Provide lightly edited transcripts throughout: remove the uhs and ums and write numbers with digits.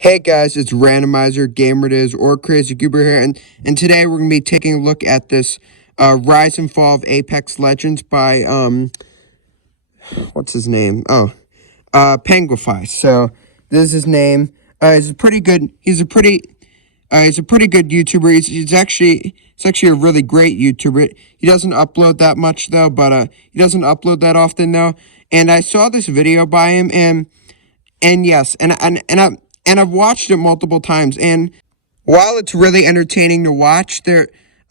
Hey guys, it's Randomizer, GamerDiz, or Crazy Goober here, and today we're gonna be taking a look at this Rise and Fall of Apex Legends by what's his name? Pingefys. So this is his name. He's a pretty good. He's a pretty good YouTuber. He's actually a really great YouTuber. He doesn't upload that much though, but he doesn't upload that often though. And I saw this video by him, and yes, I've watched it multiple times, and while it's really entertaining to watch,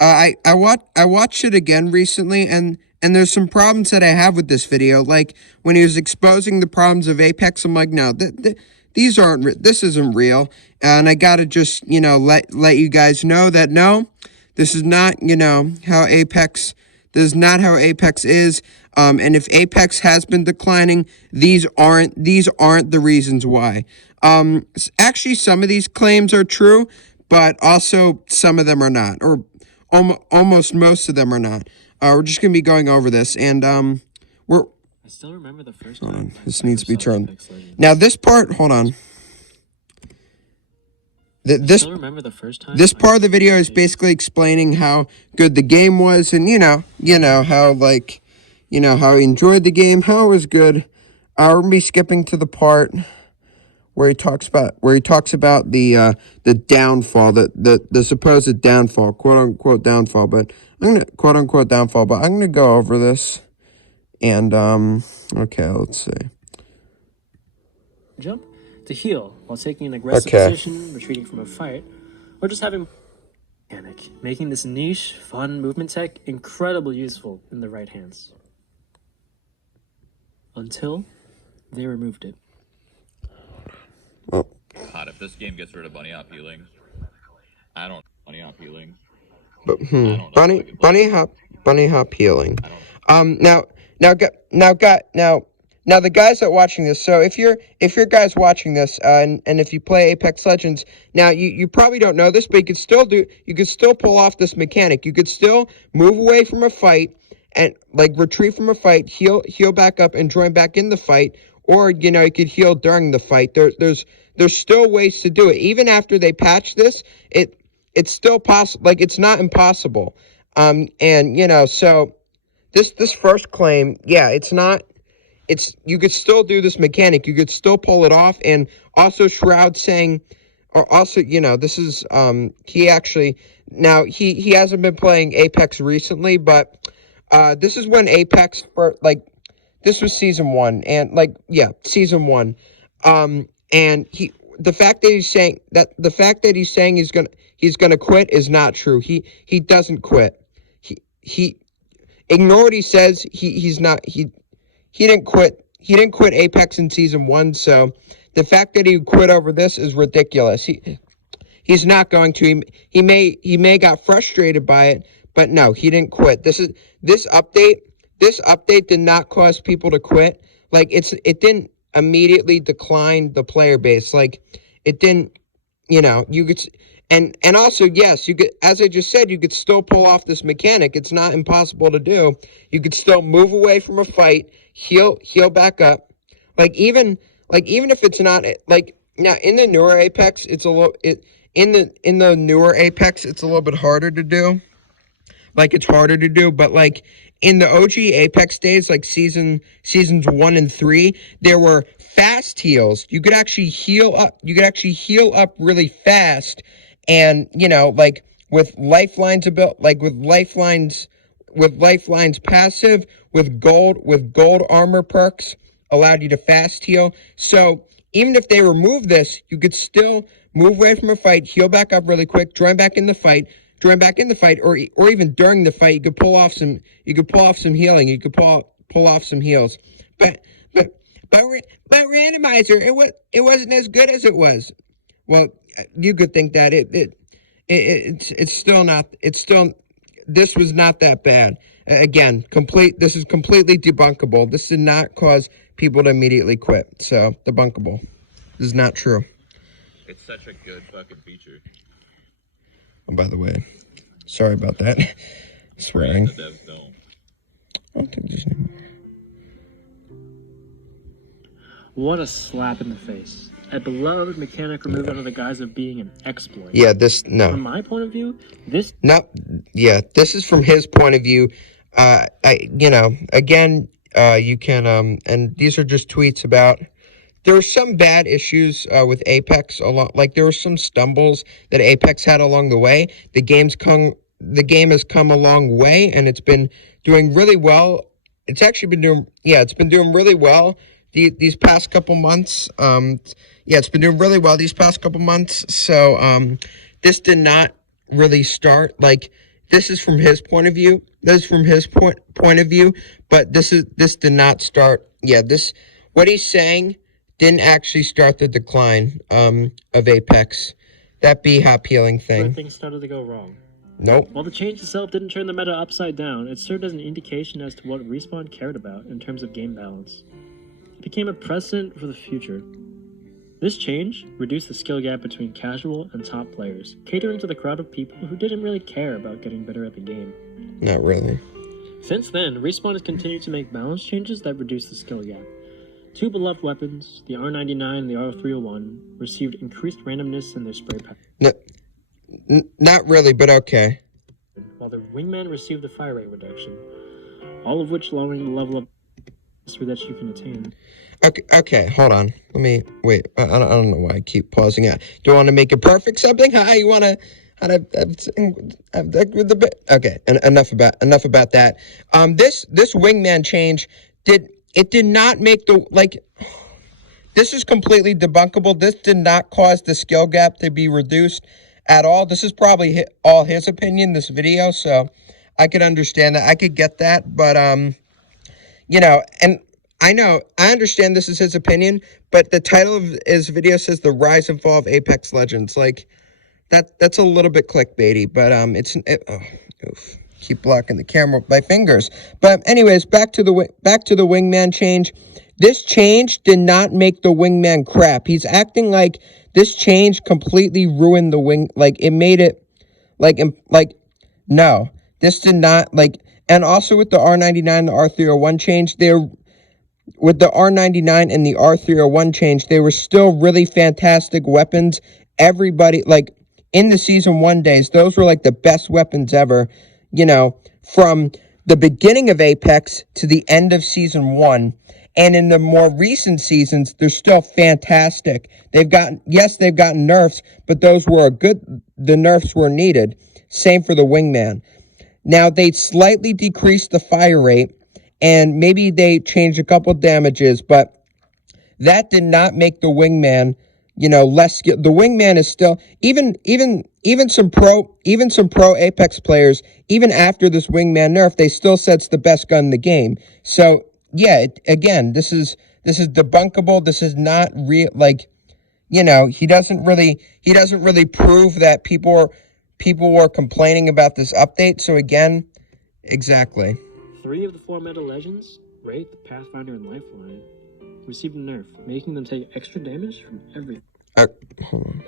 I watched it again recently, and there's some problems that I have with this video. Like when he was exposing the problems of Apex, I'm like, no, this isn't real, and I gotta just let you guys know that no, this is not how Apex. This is not how Apex is. And if Apex has been declining, these aren't the reasons why. Actually, some of these claims are true, but also some of them are not, or almost most of them are not. We're just gonna be going over this, and we're. I still remember the first time. This needs to be turned. Now this part, hold on. This part of the video is basically explaining how good the game was, and how he enjoyed the game, how it was good. We're gonna be skipping to the part where he talks about the downfall, the supposed downfall, quote unquote downfall. But I'm gonna go over this, and okay, let's see. Jump to heal while taking an aggressive position, retreating from a fight, or just having mechanic, making this niche, fun movement tech incredibly useful in the right hands. Until they removed it. God, if this game gets rid of bunny hop healing, I don't bunny hop healing. But bunny hop healing. Now the guys that are watching this. So if you're guys watching this, and if you play Apex Legends, now you probably don't know this, but you could still pull off this mechanic. You could still move away from a fight and retreat from a fight, heal back up, and join back in the fight. Or you could heal during the fight. There's still ways to do it. Even after they patch this, it's still possible. Like, it's not impossible. And so this first claim, yeah, it's not. You could still do this mechanic. You could still pull it off. And also Shroud saying, or also this is he actually, now he hasn't been playing Apex recently, but this is when Apex this was season 1, and season 1. And the fact that he's saying he's gonna quit is not true. He doesn't quit. He ignore what he says. He didn't quit. He didn't quit Apex in season 1. So the fact that he quit over this is ridiculous. He's not going to. He may got frustrated by it, but no, he didn't quit. This update did not cause people to quit. It didn't immediately decline the player base. It didn't, you could, and also, yes, you could, as I just said, you could still pull off this mechanic. It's not impossible to do. You could still move away from a fight, heal back up. Even if it's not, now in the newer Apex, in the newer Apex, it's a little bit harder to do. It's harder to do, but in the OG Apex days, seasons 1 and 3, there were fast heals. You could actually heal up. You could actually heal up really fast, and with lifelines with lifelines passive, with gold armor perks allowed you to fast heal. So even if they remove this, you could still move away from a fight, heal back up really quick, join back in the fight, or even during the fight, you could pull off some healing. You could pull off some heals. But randomizer, it wasn't as good as it was. Well, you could think that it's still not. This was not that bad. Again, this is completely debunkable. This did not cause people to immediately quit. So debunkable. This is not true. It's such a good fucking feature. Oh, by the way, sorry about that. Swearing. The devs don't. I'll take this name. What a slap in the face. a beloved mechanic removed under the guise of being an exploit. Yeah, this, no. From my point of view, this... No, yeah, this is from his point of view. Again, you can, and these are just tweets about, there were some bad issues with Apex, like there were some stumbles that Apex had along the way. The game has come a long way, and it's been doing really well. It's actually been doing, it's been doing really well these past couple months. It's been doing really well these past couple months. So, this did not really start, like, this is from his point of view. This is from his point of view, but this did not start. What he's saying didn't actually start the decline of Apex. That B-hop healing thing. Things started to go wrong. Nope. While the change itself didn't turn the meta upside down, it served as an indication as to what Respawn cared about in terms of game balance. It became a precedent for the future. This change reduced the skill gap between casual and top players, catering to the crowd of people who didn't really care about getting better at the game. Not really. Since then, Respawn has continued to make balance changes that reduce the skill gap. Two beloved weapons, the R99 and the R301, received increased randomness in their spray pattern. Not really, but okay. While the Wingman received the fire rate reduction, all of which lowering the level of mastery that you can attain. Okay, hold on. Let me wait. I don't know why I keep pausing out. Do you want to make it perfect something? You want to? Okay. Enough about that. This Wingman change did not make the, like. This is completely debunkable. This did not cause the skill gap to be reduced at all. This is probably all his opinion, this video, so I could understand that. I could get that, but, and I understand this is his opinion, but the title of his video says The Rise and Fall of Apex Legends. Like, that's a little bit clickbaity, but, keep blocking the camera with my fingers. But anyways, back to the Wingman change. This change did not make the Wingman crap. He's acting like this change completely ruined the wing. Like, it made it, no. This did not, and also with the R99 and the R301 change, with the R99 and the R301 change, they were still really fantastic weapons. Everybody, in the Season 1 days, those were, the best weapons ever, from the beginning of Apex to the end of Season 1. And in the more recent seasons, they're still fantastic. They've gotten nerfs, but the nerfs were needed. Same for the Wingman. Now, they slightly decreased the fire rate, and maybe they changed a couple damages, but that did not make the Wingman, less skill. The Wingman is still, even some pro Apex players, even after this Wingman nerf, they still said it's the best gun in the game. So, yeah, again, this is debunkable. This is not real. He doesn't really prove that people were complaining about this update. So again, exactly. 3 of the 4 meta legends, Wraith, Pathfinder, and Lifeline, received a nerf, making them take extra damage from everything. Hold on.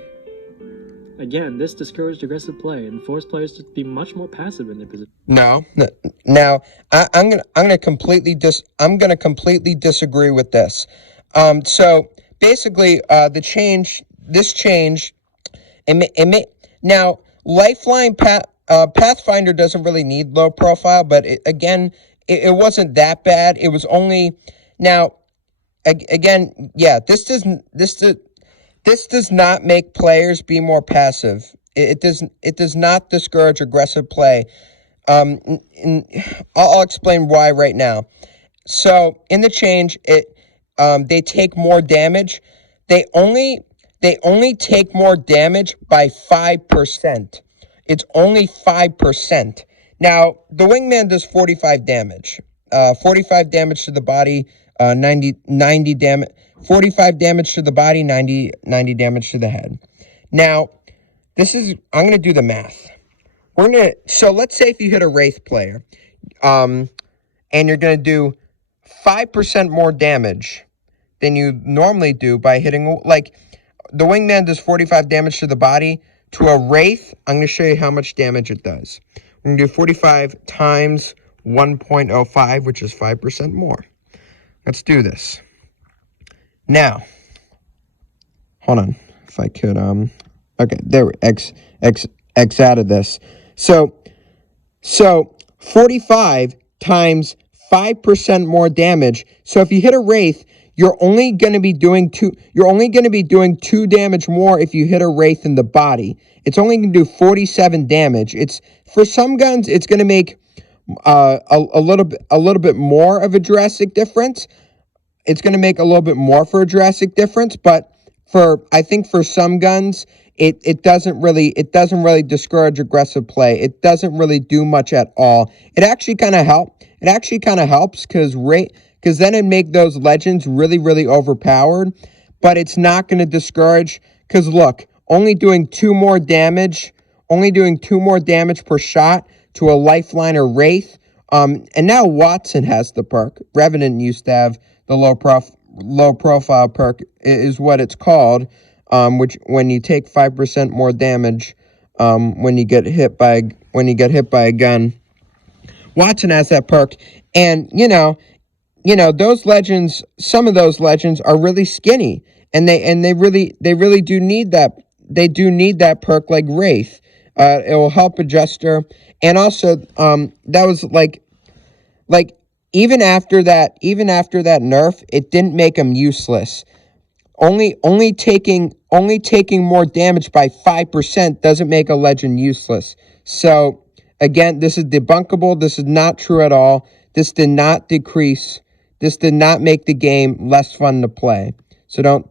Again, this discouraged aggressive play and forced players to be much more passive in their position. No. Now, I'm gonna completely disagree with this. So basically, this change, now Lifeline Pathfinder doesn't really need low profile, but it wasn't that bad. It was only this does not make players be more passive. It does not discourage aggressive play. I'll explain why right now. So in the change, they take more damage. They only take more damage by 5%. It's only 5%. Now the Wingman does 45 damage. 45 damage to the body. 90 damage. 45 damage to the body, 90 damage to the head. Now, I'm going to do the math. So let's say if you hit a Wraith player, and you're going to do 5% more damage than you normally do by hitting, the Wingman does 45 damage to the body. To a Wraith, I'm going to show you how much damage it does. We're going to do 45 times 1.05, which is 5% more. Let's do this. Now, hold on, if I could, okay, there, X out of this. So 45 times 5% more damage. So if you hit a Wraith, you're only going to be doing two damage more if you hit a Wraith in the body. It's only going to do 47 damage. It's, for some guns, it's going to make a little bit more of a drastic difference. It's going to make a little bit more for a drastic difference, but I think for some guns, it doesn't really discourage aggressive play. It doesn't really do much at all. It actually kind of helps because then it make those legends really, really overpowered, but it's not going to discourage, because look, only doing two more damage per shot to a Lifeline or Wraith. And now Watson has the perk. Revenant used to have the low profile perk, is what it's called, which when you take 5% more damage when you get hit by a gun. Watson has that perk, and you know those legends. Some of those legends are really skinny, and they really do need that. They do need that perk like Wraith. It will help adjuster, and also that was like even after that nerf, it didn't make him useless. Only taking more damage by 5% doesn't make a legend useless. So again, this is debunkable. This is not true at all. This did not make the game less fun to play. So don't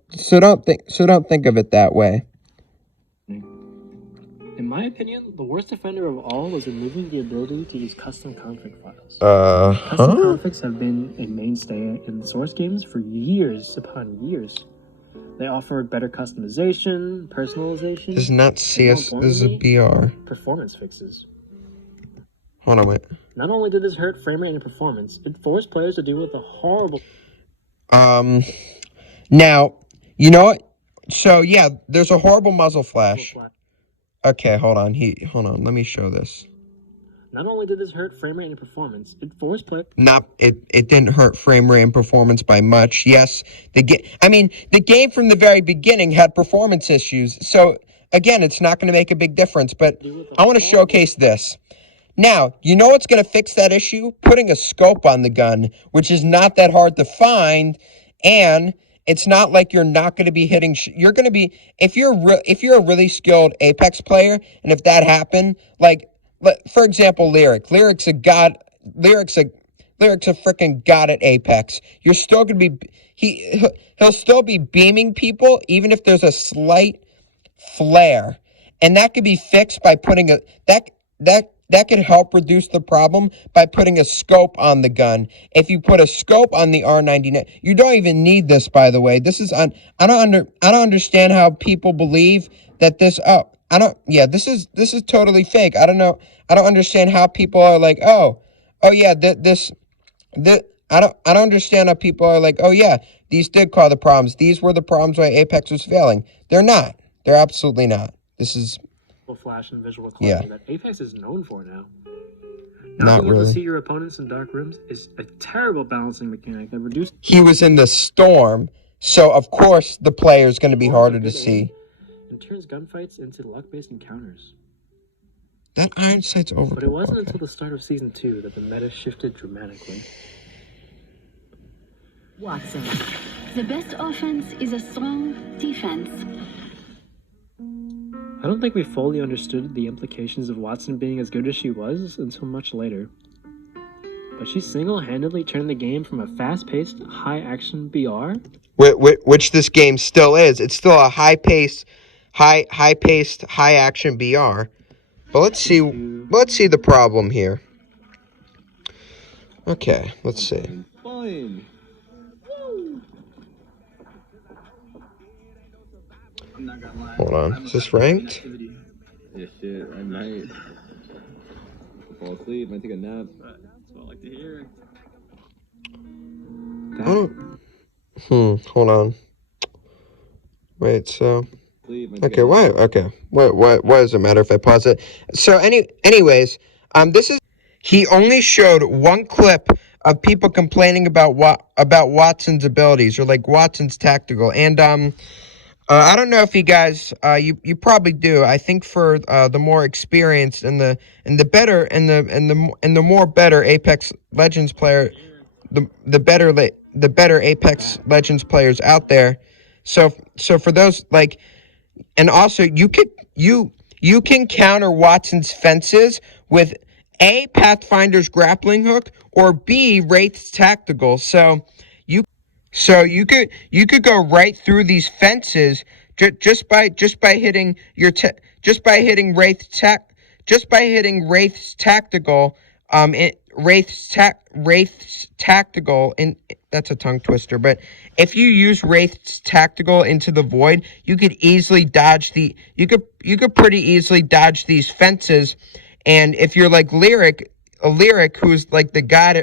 think of it that way. In my opinion, the worst offender of all was removing the ability to use custom config files. Custom configs have been a mainstay in Source games for years upon years. They offered better customization, personalization. This is not CS, this is a BR. Performance fixes. Hold on, wait. Not only did this hurt frame rate and performance, it forced players to deal with a horrible... Now, you know what? So, yeah, there's a horrible muzzle flash. Okay, hold on, let me show this. Not only did this hurt frame rate and performance, it forced play... It didn't hurt frame rate and performance by much. Yes, the game from the very beginning had performance issues. So, again, it's not going to make a big difference, but I want to showcase this. Now, you know what's going to fix that issue? Putting a scope on the gun, which is not that hard to find, and it's not like you're not going to be hitting... You're going to be... If you're a really skilled Apex player, and if that happened, like, for example, Lyric's a god... Lyric's a freaking god at Apex. You're still going to be... He'll still be beaming people, even if there's a slight flare. And that could be fixed by putting a... That could help reduce the problem by putting a scope on the gun. If you put a scope on the R99, you don't even need this, by the way. This is I don't understand how people believe that this. This is totally fake. I don't know. I don't understand how people are like, I don't understand how people are like, oh yeah, these did cause the problems. These were the problems why Apex was failing. They're not. They're absolutely not. This is. Flash and visual clarity that Apex is known for now. Not being really. able to see your opponents in dark rooms is a terrible balancing mechanic that reduces... He was in the storm, so of course the player is going to be harder to see. And turns gunfights into luck-based encounters. That iron sight's over. But it wasn't until the start of Season 2 that the meta shifted dramatically. Watson. The best offense is a strong defense. I don't think we fully understood the implications of Watson being as good as she was until much later. But she single-handedly turned the game from a fast-paced, high-action BR... Which this game still is. It's still a high-paced, high-action BR. But let's see the problem here. Okay, let's see. Fine. Hold on. Is this ranked? Yeah, shit. I might fall asleep. Might take a nap. That's what I like to hear. Hold on. Wait. So. Okay. Why? Okay. Why does it matter if I pause it? So anyways, this is. He only showed one clip of people complaining about Watson's abilities, or like Watson's tactical, and I don't know if you guys, you probably do. I think for the more experienced and the better and the more better Apex Legends player, the better Apex Legends players out there. So for those like, and also you can counter Watson's fences with A, Pathfinder's grappling hook, or B, Wraith's tactical. So you could go right through these fences just by hitting just by hitting Wraith's tactical Wraith's tactical, and that's a tongue twister, but if you use Wraith's tactical into the void, you could pretty easily dodge these fences. And if you're like Lyric, who's like the god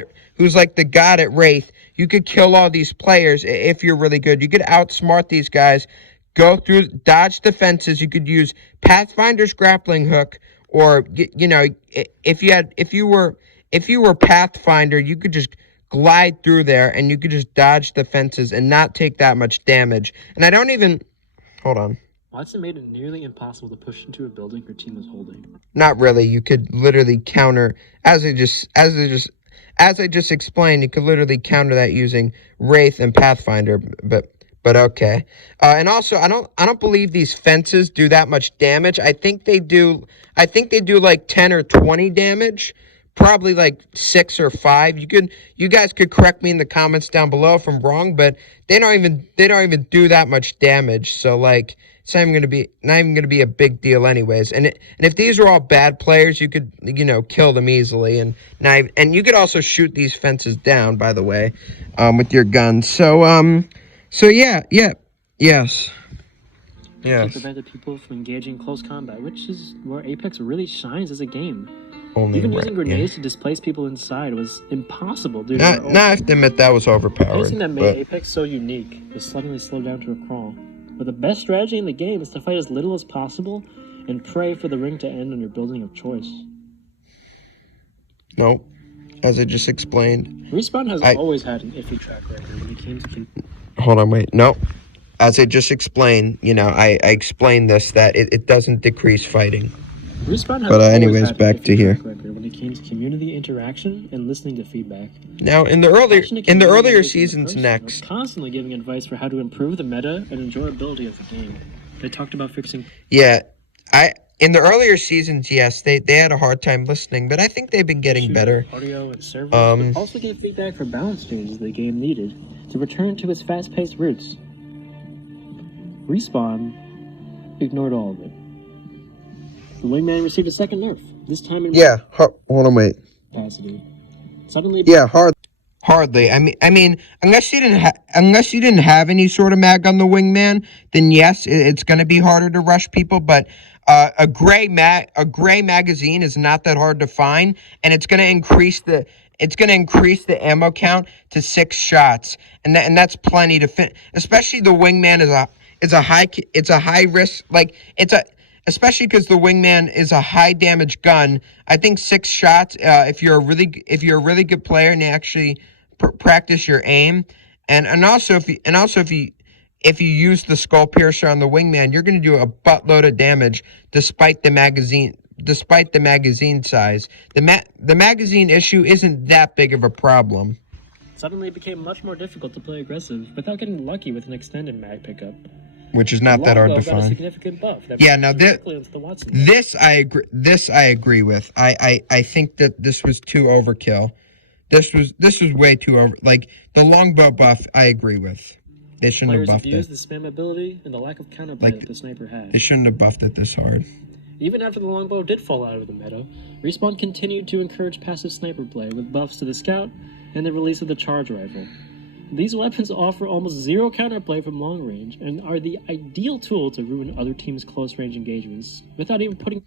at Wraith, you could kill all these players if you're really good. You could outsmart these guys, go through, dodge the fences. You could use Pathfinder's grappling hook, or if you were Pathfinder, you could just glide through there and you could just dodge the fences and not take that much damage. And I don't even hold on. Watson made it nearly impossible to push into a building her team was holding. Not really. You could literally counter, as I just explained, you could literally counter that using Wraith and Pathfinder, but okay. And also, I don't believe these fences do that much damage. I think they do like 10 or 20 damage. Probably like 6 or 5. You guys could correct me in the comments down below if I'm wrong, but they don't even do that much damage. So like, it's not even gonna be a big deal anyways. And if these are all bad players, you could kill them easily. And you could also shoot these fences down, by the way, with your guns. So yes. It prevented people from engaging in close combat, which is where Apex really shines as a game. Even using grenades to displace people inside was impossible due to I have to admit that was overpowered. Anything that made Apex so unique was suddenly slowed down to a crawl. But the best strategy in the game is to fight as little as possible and pray for the ring to end on your building of choice. Nope. As I just explained. Respawn has always had an iffy track record when it came to... Hold on, wait. Nope. As I just explained, I explained this, that it doesn't decrease fighting. Respawn has anyways, back to here. When it came to community interaction and listening to feedback. Now, in the earlier seasons next, constantly giving advice for how to improve the meta and enjoyability of the game. They talked about fixing... Yeah, in the earlier seasons, yes, they had a hard time listening, but I think they've been getting better. Audio and servers, but also gave feedback for balance changes the game needed to return to its fast-paced roots. Respawn ignored all of it. The Wingman received a second nerf, this time in hold on, wait. capacity. Suddenly, hardly. I mean, unless you didn't have any sort of mag on the Wingman, then yes, it's going to be harder to rush people. But a gray magazine is not that hard to find, and it's going to increase the ammo count to 6 shots, and that's plenty to fit. Especially the Wingman is a high risk, especially because the Wingman is a high damage gun. I think 6 shots, if you're a really good player and you actually practice your aim, and also if you use the skull piercer on the Wingman, you're going to do a buttload of damage despite the magazine size. The magazine issue isn't that big of a problem. Suddenly it became much more difficult to play aggressive without getting lucky with an extended mag pickup. Which is not that hard to find. A significant buff that this I agree with. I think that this was too overkill. This was way too over. Like the longbow buff, I agree with. They shouldn't have buffed it. Players abused the spam ability and the lack of counterplay that the sniper had. They shouldn't have buffed it this hard. Even after the longbow did fall out of the meta, Respawn continued to encourage passive sniper play with buffs to the scout and the release of the charge rifle. These weapons offer almost zero counterplay from long range and are the ideal tool to ruin other teams' close-range engagements without even putting...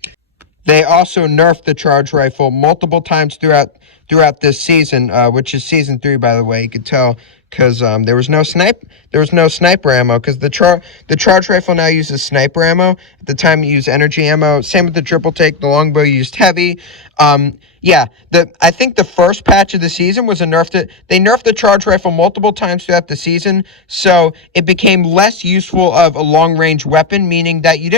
They also nerfed the charge rifle multiple times throughout this season, which is season 3, by the way. You could tell because there was no sniper ammo, because the charge rifle now uses sniper ammo. At the time, it used energy ammo. Same with the triple take. The longbow used heavy. Yeah, I think the first patch of the season was a nerf to they nerfed the charge rifle multiple times throughout the season, so it became less useful of a long range weapon, meaning that you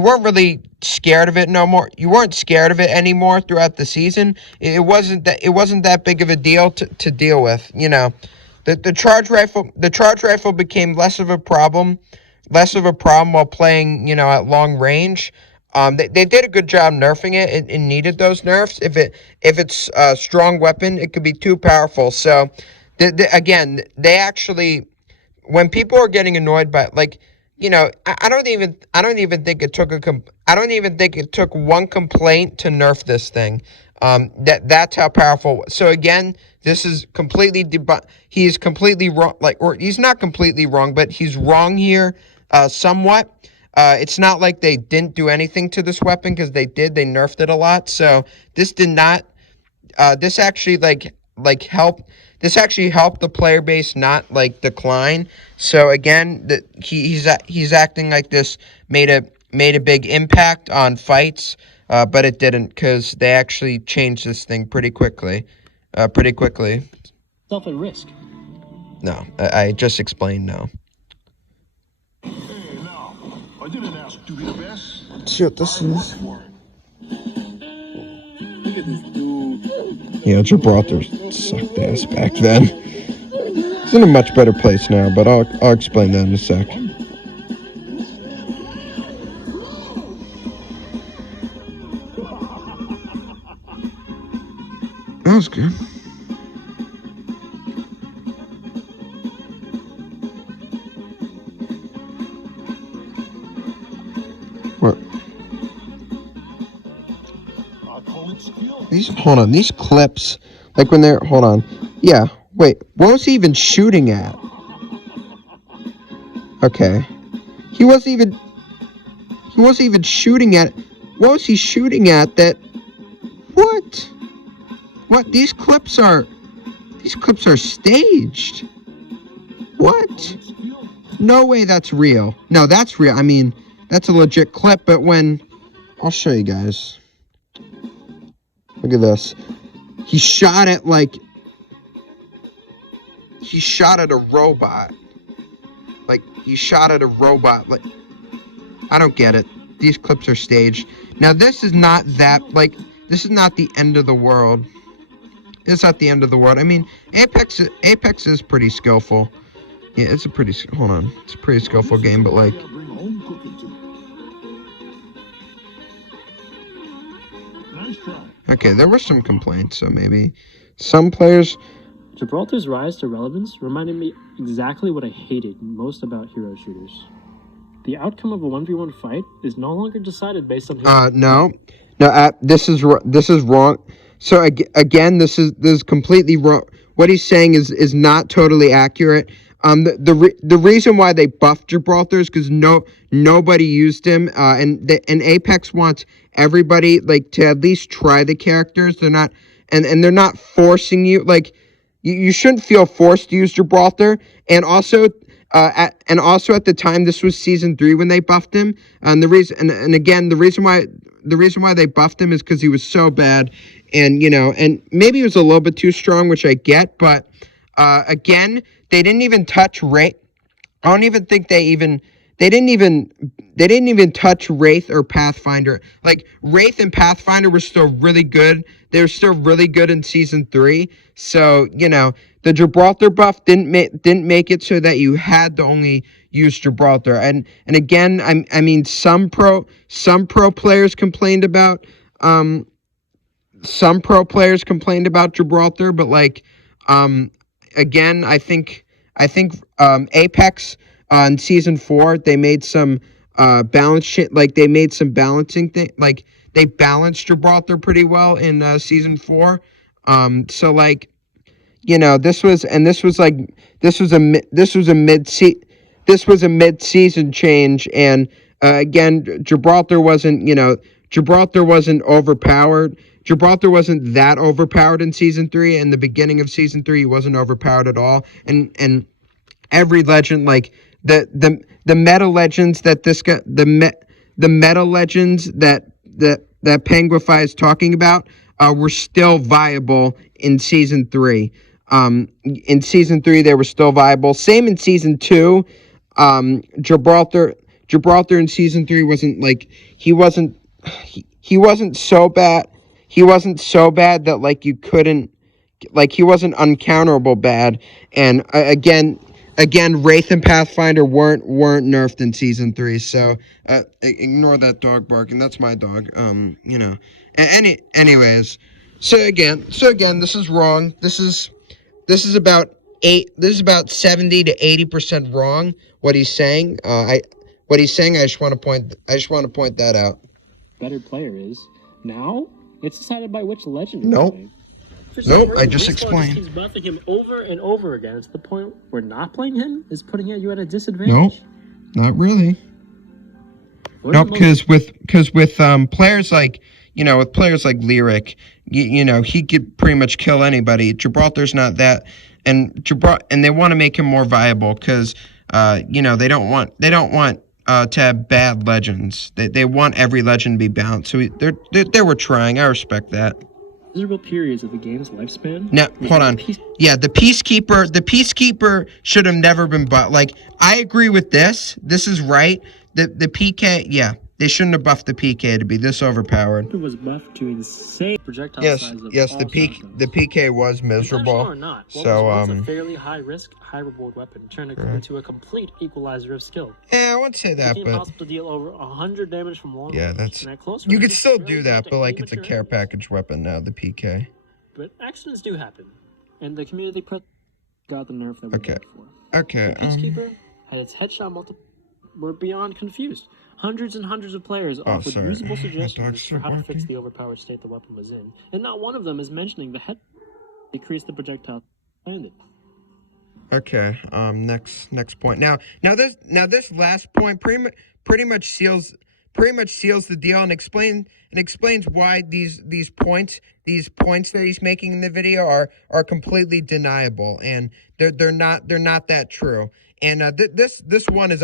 weren't really scared of it no more. You weren't scared of it anymore throughout the season. It wasn't that big of a deal to deal with, you know. The charge rifle became less of a problem while playing, you know, at long range. They did a good job nerfing it. It needed those nerfs. If it's a strong weapon, it could be too powerful. So, again, they actually, when people are getting annoyed by, like, you know, I don't even think it took I don't even think it took one complaint to nerf this thing. That's how powerful. So again, this is completely he's completely wrong. Like, or he's not completely wrong, but he's wrong here, somewhat. It's not like they didn't do anything to this weapon, because they did. They nerfed it a lot. So this did not. This actually helped. This actually helped the player base not like decline. So again, he's acting like this made a big impact on fights, but it didn't, because they actually changed this thing pretty quickly. Self at risk. No, I just explained no. Hey, now, I didn't ask to be the best. Let's see what this is. Look at this dude. Yeah, Gibraltar sucked ass back then. It's in a much better place now, but I'll explain that in a sec. That was good. What? These clips, like when they're, hold on. Yeah, wait, what was he even shooting at? Okay. He wasn't even shooting at, what was he shooting at that, what? What, these clips are staged. What? No way that's real. No, that's real. I mean, that's a legit clip, but when, I'll show you guys. Look at this. He shot at a robot. Like, he shot at a robot. Like, I don't get it. These clips are staged. Now, this is not this is not the end of the world. It's not the end of the world. I mean, Apex is pretty skillful. Yeah, it's a pretty skillful game, but like, okay, there were some complaints, so maybe some players. Gibraltar's rise to relevance reminded me exactly what I hated most about hero shooters. The outcome of a 1v1 fight is no longer decided based on No, this is wrong. So again, this is completely wrong. What he's saying is not totally accurate. The reason why they buffed Gibraltar is because nobody used him, and Apex wants everybody like to at least try the characters. They're not, and they're not forcing you. Like, you shouldn't feel forced to use Gibraltar. And also at the time, this was season 3 when they buffed him. And the reason why they buffed him is because he was so bad, and you know, and maybe he was a little bit too strong, which I get, but again, they didn't even touch Wraith. I don't even think they didn't even touch Wraith or Pathfinder. Like, Wraith and Pathfinder were still really good. They were still really good in season 3. So, you know, the Gibraltar buff didn't make it so that you had to only use Gibraltar. And again, I mean, some pro players complained about Gibraltar, but like, again, I think Apex in season 4, they made some balance shit. Like, they made some balancing thing. Like, they balanced Gibraltar pretty well in season 4. So like, you know, this was a mid-season change, and again, Gibraltar wasn't overpowered. Gibraltar wasn't that overpowered in season 3. In the beginning of season 3, he wasn't overpowered at all. And every legend, like the meta legends that this guy, the meta legends that Pingefys is talking about, were still viable in season 3. In season 3, they were still viable. Same in season 2. Gibraltar in season 3 wasn't like he wasn't so bad. He wasn't so bad that like you couldn't like he wasn't uncounterable bad. And Wraith and Pathfinder weren't nerfed in season 3. So ignore that dog barking. That's my dog. Anyways, so again, this is wrong. This is about 70 to 80% wrong. What he's saying. I just want to point that out. Better player is. Now, it's decided by which legend you're Nope. playing. For Nope, some I reason, just Respawn explained. keeps buffing him over and over again. It's the point where not playing him is putting you at a disadvantage. Nope, not really. What No, are the most- because with players like Lyric, he could pretty much kill anybody. Gibraltar's not that, and they want to make him more viable because they don't want to have bad legends. They want every legend to be balanced. So they were trying. I respect that. miserable periods of the game's lifespan. Now, hold on. Yeah, the Peacekeeper should have never been buffed. Like, I agree with this. This is right. The PK, yeah, they shouldn't have buffed the PK to be this overpowered. It was buffed to insane projectile Yes, size of yes, all the PK was miserable. Intentional or not, what So, was once a fairly high risk, high reward weapon turned into a complete equalizer of skill. I wouldn't say It that, became but possible to deal over 100 damage from long yeah, range, that's and at close you range, could it still really do hard that, to but like aim it's at a your care enemies. package weapon now. The PK. But accidents do happen, and the community got the nerf that we Okay. begged for. Okay. The Peacekeeper had its headshot were beyond confused. Hundreds and hundreds of players offered sorry. usable My suggestions dog's for how to fix barking. the overpowered state the weapon was in, and not one of them is mentioning the head decreased the projectile landed. Okay. Next point. Now this last point pretty much seals the deal and explains why these points that he's making in the video are completely deniable, and they're not that true. And this one's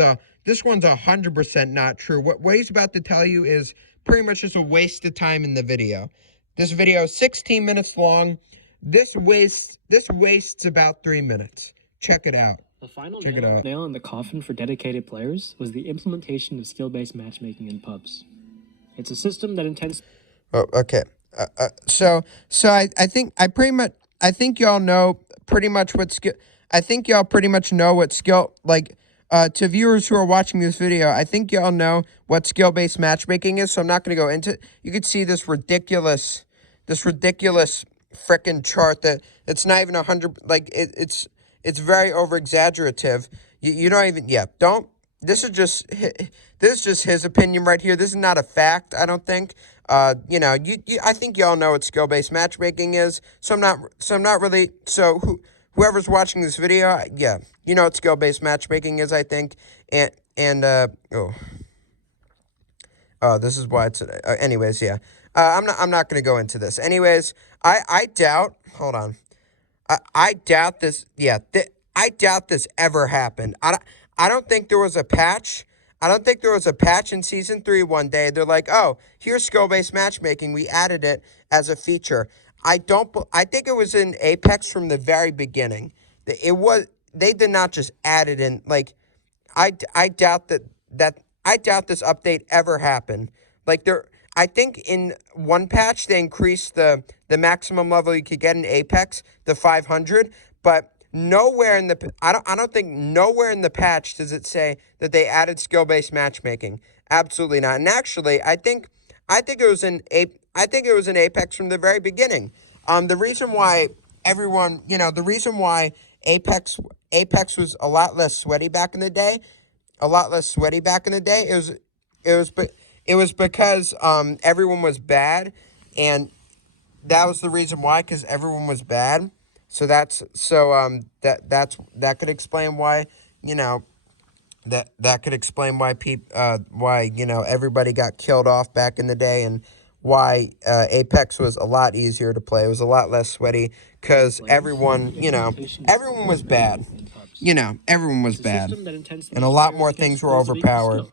100% not true. What he's about to tell you is pretty much just a waste of time in the video. This video is 16 minutes long. This wastes about 3 minutes. Check it out. The final Check it out. nail in the coffin for dedicated players was the implementation of skill-based matchmaking in pubs. It's a system that intends. Oh, okay. So I think y'all know pretty much what skill. I think y'all pretty much know what skill, like, to viewers who are watching this video, I think y'all know what skill-based matchmaking is. So I'm not going to go into. You could see this ridiculous frickin' chart that it's not even 100. Like it's very over exaggerative. You don't even. Yeah. Don't. This is just his opinion right here. This is not a fact, I don't think. I think y'all know what skill-based matchmaking is. So I'm not really. So whoever's watching this video, yeah, you know what skill-based matchmaking is, I think. This is why it's. Anyways, yeah. I'm not gonna go into this. Anyways, I doubt. Hold on. I doubt this. Yeah, I doubt this ever happened. I don't think there was a patch. I don't think there was a patch in season 3 one day. They're like, oh, here's skill-based matchmaking. We added it as a feature. I think it was in Apex from the very beginning. They did not just add it in. Like, I doubt I doubt this update ever happened. Like I think in one patch they increased the maximum level you could get in Apex to 500, but nowhere in the I don't think nowhere in the patch does it say that they added skill-based matchmaking. Absolutely not. And actually, I think it was in Apex from the very beginning. The reason why the reason why Apex was a lot less sweaty back in the day, it was because everyone was bad, and that was the reason why, because everyone was bad. So that could explain why, that could explain why everybody got killed off back in the day, and why Apex was a lot easier to play. It was a lot less sweaty because everyone was bad. Everyone was bad, and a lot more things were overpowered.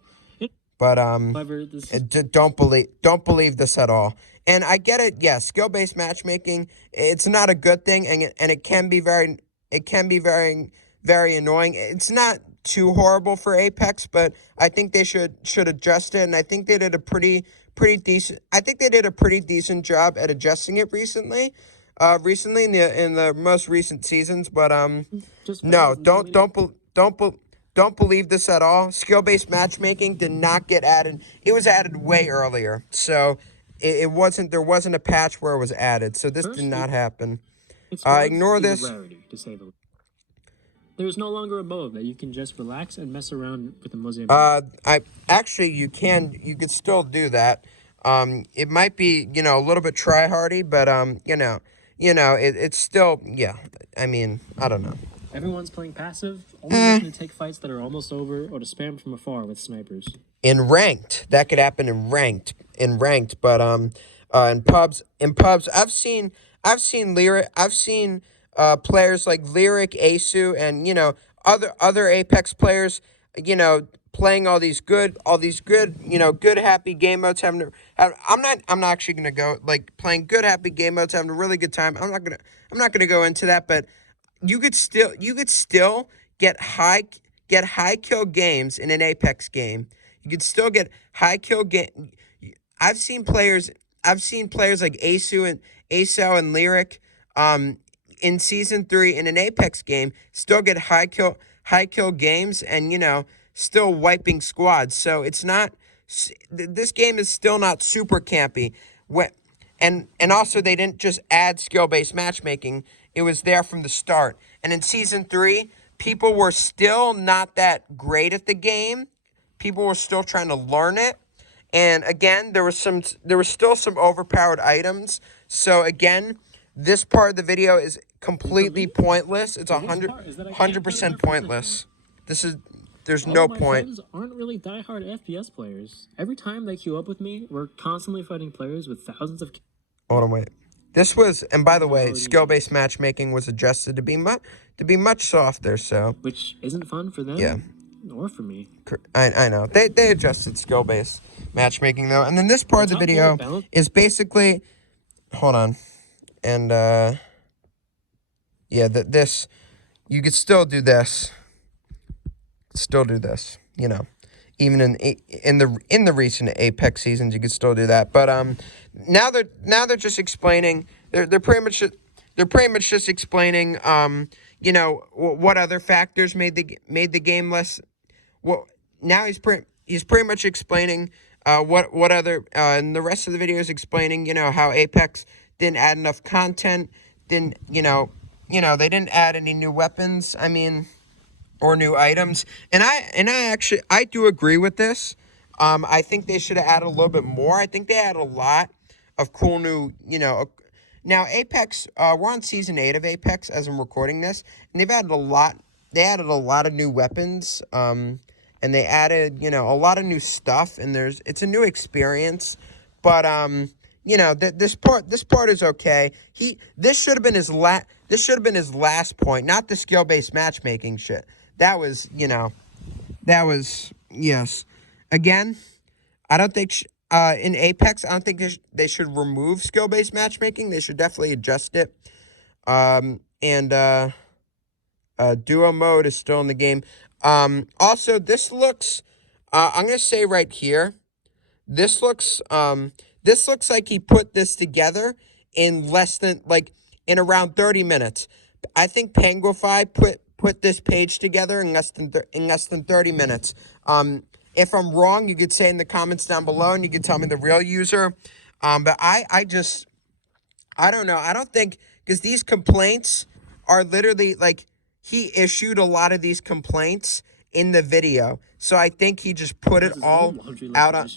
But However, this is don't believe this at all. And I get it. Yeah, skill-based matchmaking, it's not a good thing, and it can be very annoying. It's not too horrible for Apex, but I think they should adjust it, and I think they did a pretty decent. I think they did a pretty decent job at adjusting it recently. Recently in the most recent seasons, but just no, fans and don't believe this at all. Skill-based matchmaking did not get added. It was added way earlier, so it wasn't. There wasn't a patch where it was added, so this did not happen. Ignore is this. a rarity, to say the least. There is no longer a mode that you can just relax and mess around with the Mozambique. You could still do that. It might be, a little bit try-hardy, but, it's still, yeah. I mean, I don't know. Everyone's playing passive, only looking to take fights that are almost over or to spam from afar with snipers. In ranked, that could happen in ranked, but, in pubs, I've seen players like Lyric, Asu, and, other Apex players, playing all these good, good happy game modes. I'm not actually gonna go like playing good happy game modes, having a really good time. I'm not gonna go into that, but you could still get high kill games in an Apex game. You could still get high kill game. I've seen players like Aso and Lyric, in season 3 in an Apex game, still get high kill games, and still wiping squads. So it's not. This game is still not super campy. And also they didn't just add skill-based matchmaking. It was there from the start. And in season 3, people were still not that great at the game. People were still trying to learn it. And again, there was still some overpowered items. So again, this part of the video is completely pointless. It's 100% pointless. There's no point. My friends aren't really diehard FPS players. Every time they queue up with me, we're constantly fighting players with thousands of. Hold on, wait. This was, and by the way, skill-based matchmaking was adjusted to be much softer. So, which isn't fun for them. Yeah. Or for me. I know. They adjusted skill-based matchmaking though, and then this part of the video is basically. Hold on, and yeah, this you could still do this. Still do this, even in the recent Apex seasons, you could still do that. But now they're just explaining. They're pretty much just explaining. What other factors made the game less. Well, now he's pretty much explaining what other and the rest of the video is explaining. How Apex didn't add enough content. Didn't they didn't add any new weapons. I mean. Or new items, and I do agree with this. I think they should have added a little bit more. I think they added a lot of cool new, Now Apex, we're on season 8 of Apex as I'm recording this, and they've added a lot. They added a lot of new weapons, and they added, a lot of new stuff. And it's a new experience, but this part is okay. This should have been his last point, not the skill-based matchmaking shit. That was, yes. Again, I don't think, in Apex, I don't think they should remove skill-based matchmaking. They should definitely adjust it. And duo mode is still in the game. Also, this looks, I'm going to say right here, this looks like he put this together in around 30 minutes. I think Pingefys put this page together in less than 30 minutes. If I'm wrong, you could say in the comments down below, and you could tell me the real user. But I don't know. I don't think, because these complaints are literally he issued a lot of these complaints in the video. So I think he just put it all out on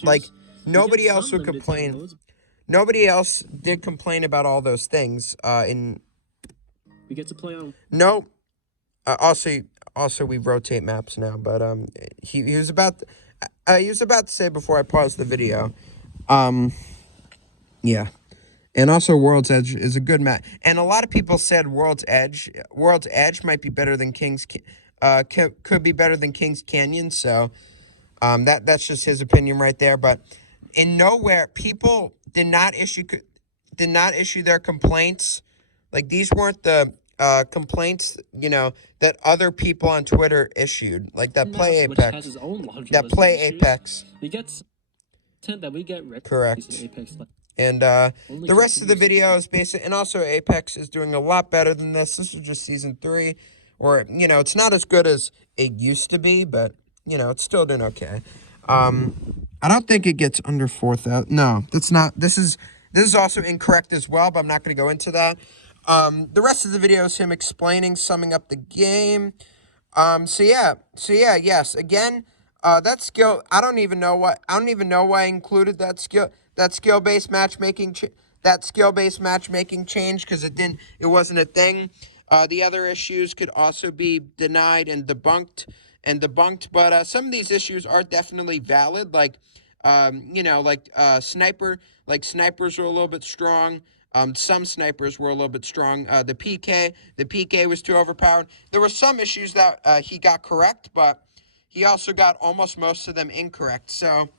nobody else would complain. Nobody else did complain about all those things. We get to play on. No. Also, we rotate maps now, but he was about to say before I paused the video, yeah, and also World's Edge is a good map, and a lot of people said World's Edge might be better than could be better than King's Canyon, so That's just his opinion right there. But in nowhere, people did not issue their complaints. Like, these weren't the complaints, that other people on Twitter issued, like that play Which has Apex, his own laundry that list of play issues. Apex. We get content that we get Correct. in Apex. And Only the rest of the continues. video is basic, and also Apex is doing a lot better than this. This is just season 3, or it's not as good as it used to be, but it's still doing okay. I don't think it gets under 4,000. No, that's not. This is also incorrect as well, but I'm not going to go into that. The rest of the video is him explaining, summing up the game. So yeah, yes. Again, that skill. I don't even know why I included that skill-based matchmaking. That skill-based matchmaking change, because it wasn't a thing. The other issues could also be denied and debunked. But some of these issues are definitely valid. Like, snipers were a little bit strong. Some snipers were a little bit strong. The PK was too overpowered. There were some issues that he got correct, but he also got almost most of them incorrect. So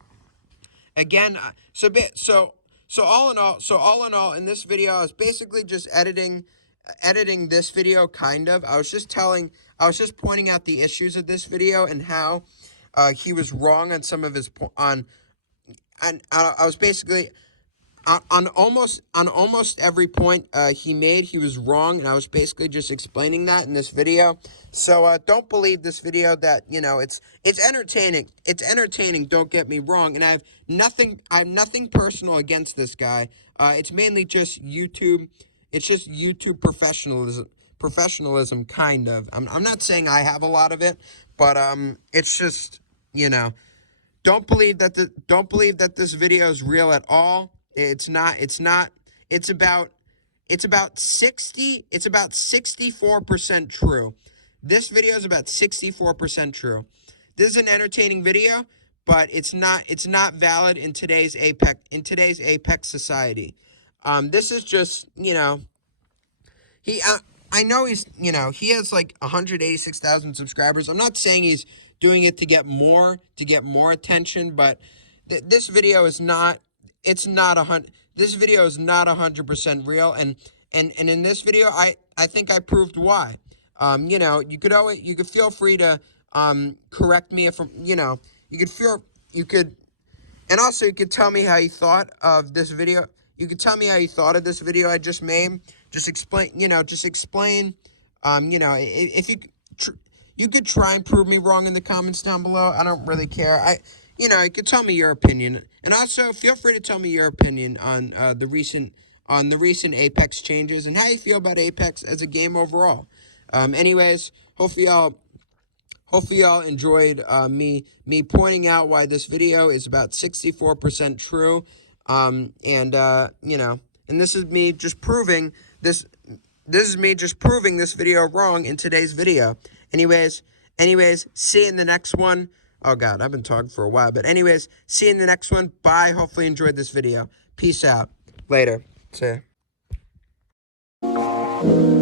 again, all in all, in this video, I was basically just editing this video. Kind of, I was just pointing out the issues of this video and how he was wrong on some of his I was basically on almost every point he made, he was wrong, and I was basically just explaining that in this video. So don't believe this video. That it's entertaining. It's entertaining. Don't get me wrong. And I have nothing personal against this guy. It's mainly just YouTube. It's just YouTube professionalism, kind of. I'm not saying I have a lot of it, but it's just don't believe that this video is real at all. It's not. It's about 64% true. This video is about 64% true. This is an entertaining video, but it's not valid in today's Apex society. This is just, I know he has like 186,000 subscribers. I'm not saying he's doing it to get more attention, but this video is not. It's not This video is not 100% real, and in this video, I think I proved why. You could feel free to correct me if you could. And also, you could tell me how you thought of this video. You could tell me how you thought of this video I just made. Just explain, if you could try and prove me wrong in the comments down below. I don't really care. You could tell me your opinion. And also, feel free to tell me your opinion on the recent Apex changes and how you feel about Apex as a game overall. Anyways, hopefully y'all enjoyed me pointing out why this video is about 64% true. And this is me just proving this. This is me just proving this video wrong in today's video. Anyways, see you in the next one. Oh God, I've been talking for a while, but anyways, see you in the next one. Bye. Hopefully you enjoyed this video. Peace out. Later. See ya.